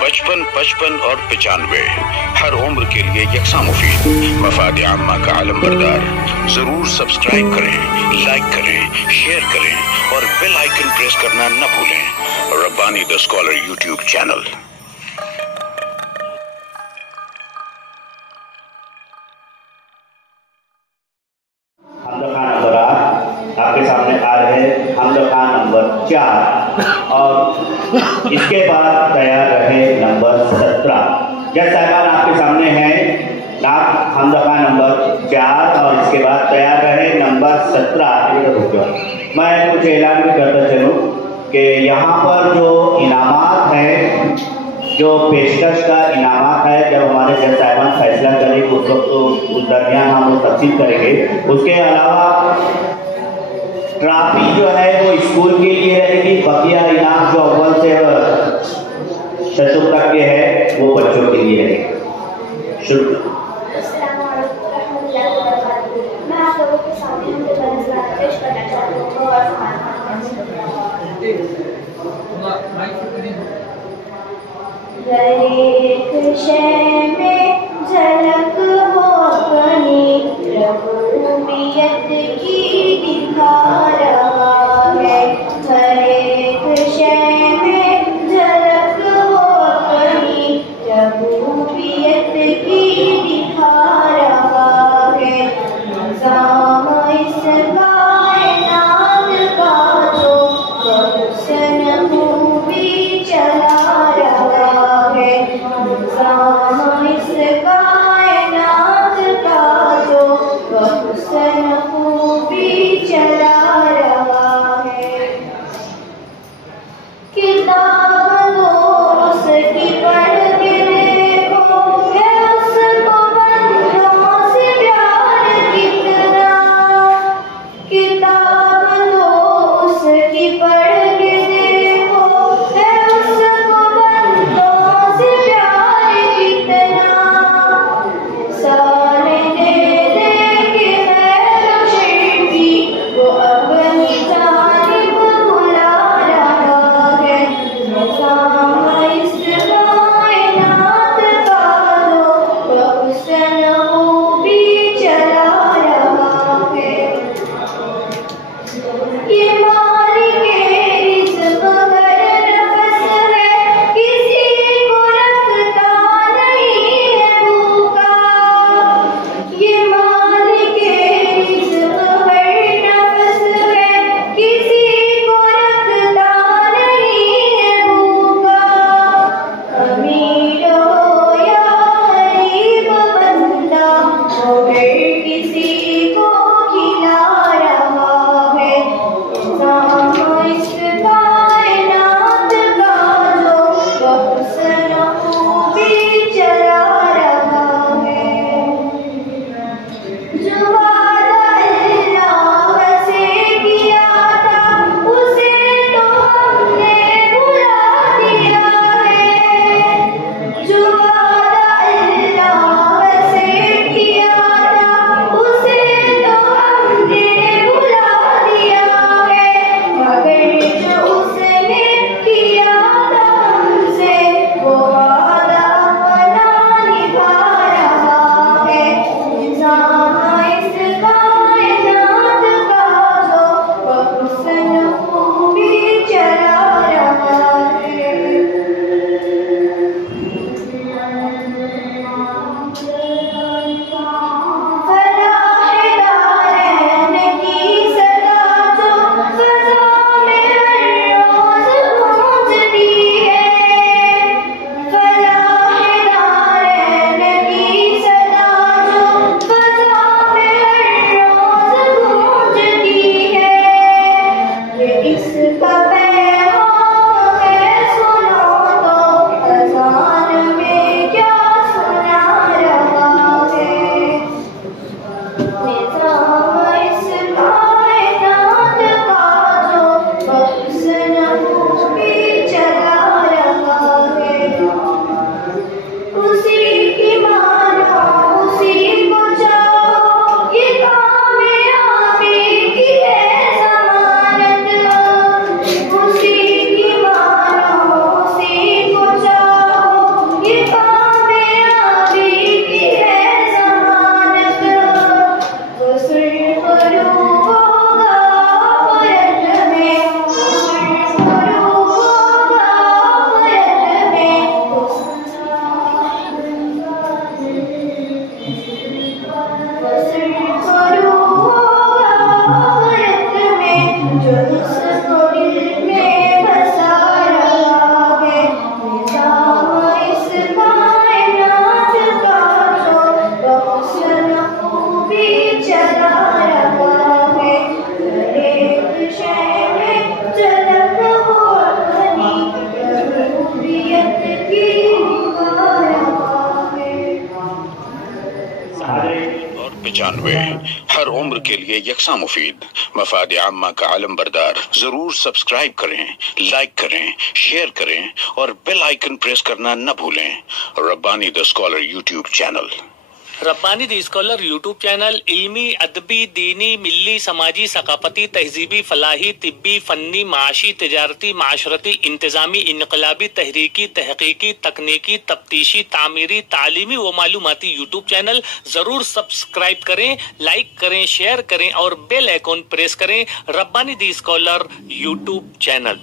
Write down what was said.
55, 55 और 95 हर उम्र के लिए यकसा मुफीद। मफाद आम्मा का आलम बरदार। जरूर सब्सक्राइब करें, लाइक करें, शेयर करें और बेल आइकन प्रेस करना न भूलें। Rabbani the scholar YouTube channel. आपके सामने आ रहे हमद खान नंबर 4 और इसके बाद तैयार रहे नंबर 17। जज साहबान आपके सामने हैं नाम हमद खान नंबर 4 और इसके बाद तैयार रहे नंबर 17। मैं कुछ ऐलान भी करता चलूँ कि यहाँ पर जो इनामात है, जो पेशकश का इनामात है, जब हमारे जज साहबान फैसला करेंगे उस वक्त तो उस दरमियान हम लोग तफसील करेंगे। उसके अलावा ट्रॉफी जो है वो स्कूल के लिए रहेगी, बकिया इनाम जो अव्वल से शतुक तक के है वो बच्चों के लिए रहेगी। शुरू। मैं आप लोगों के सामने पेश करना चाहती हूँ और एक शय में झलक हो अपनी रबूबियत की दिखा रहा है। हर एक शय में झलक हो अपनी रबूबियत की दिखा रहा है। निज़ाम इस कायनात का जो हुस्न खूबी चला रहा है। निज़ाम इस कायनात 95। हर उम्र के लिए यकसा मुफीद, मफाद आम्मा का आलम बरदार। जरूर सब्सक्राइब करें, लाइक करें, शेयर करें और बेल आइकन प्रेस करना न भूलें। Rabbani the scholar YouTube channel. Rabbani the scholar YouTube channel इल्मी, अदबी, दीनी, मिल्ली, समाजी, सकाफती, तहजीबी, फलाही, तिब्बी, फन्नी, माशी, तिजारती, माशरती, इंतजामी, इनकलाबी, तहरीकी, तहकीकी, तकनीकी, तफ्तीशी, तामीरी, तालीमी व मालूमाती यूट्यूब चैनल। जरूर सब्सक्राइब करें, लाइक करें, शेयर करें और बेल आइकॉन प्रेस करें। Rabbani the scholar YouTube channel.